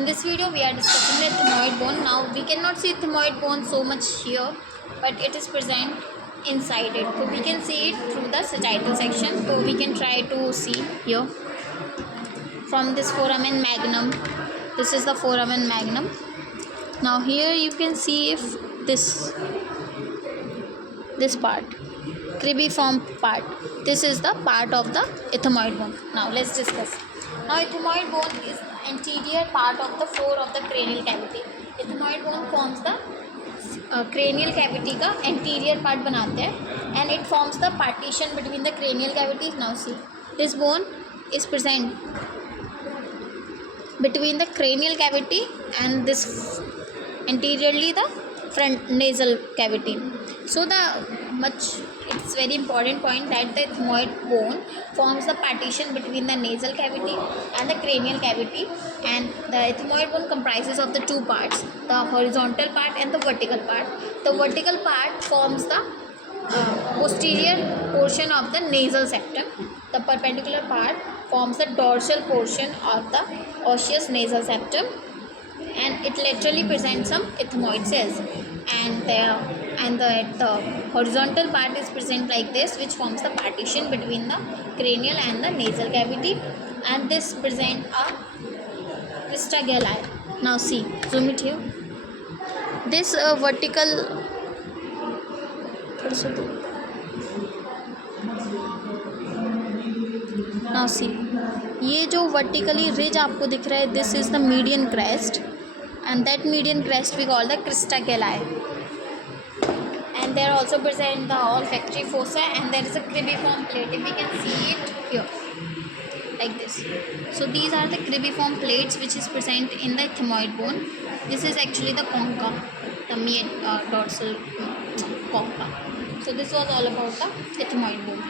In this video we are discussing the ethmoid bone. Now we cannot see ethmoid bone so much here, but it is present inside it, so we can see it through the sagittal section. So we can try to see here from this foramen magnum. This is the foramen magnum. Now here you can see if this part, cribriform part, this is the part of the ethmoid bone. Now let's discuss. Now ethmoid bone is the anterior part of the floor of the cranial cavity. Ethmoid bone forms the cranial cavity का anterior part बनाते हैं, and it forms the partition between the cranial cavities. Now see, this bone is present between the cranial cavity and this anteriorly the front nasal cavity. So it's very important point that the ethmoid bone forms the partition between the nasal cavity and the cranial cavity, and the ethmoid bone comprises of the two parts, the horizontal part and the vertical part. The vertical part forms the posterior portion of the nasal septum. The perpendicular part forms the dorsal portion of the osseous nasal septum, and it laterally presents some ethmoid cells, and the horizontal part is present like this, which forms the partition between the cranial and the nasal cavity, and this present a crista galli. Now see, zoom it here. This vertical, now see, ये जो vertically ridge आपको दिख रहा है, this is the median crest, and that median crest we call the crista galli. And there also present the olfactory fossa, and there is a cribriform plate. If we can see it here like this. So these are the cribriform plates which is present in the ethmoid bone. This is actually the concha, the dorsal concha. So this was all about the ethmoid bone.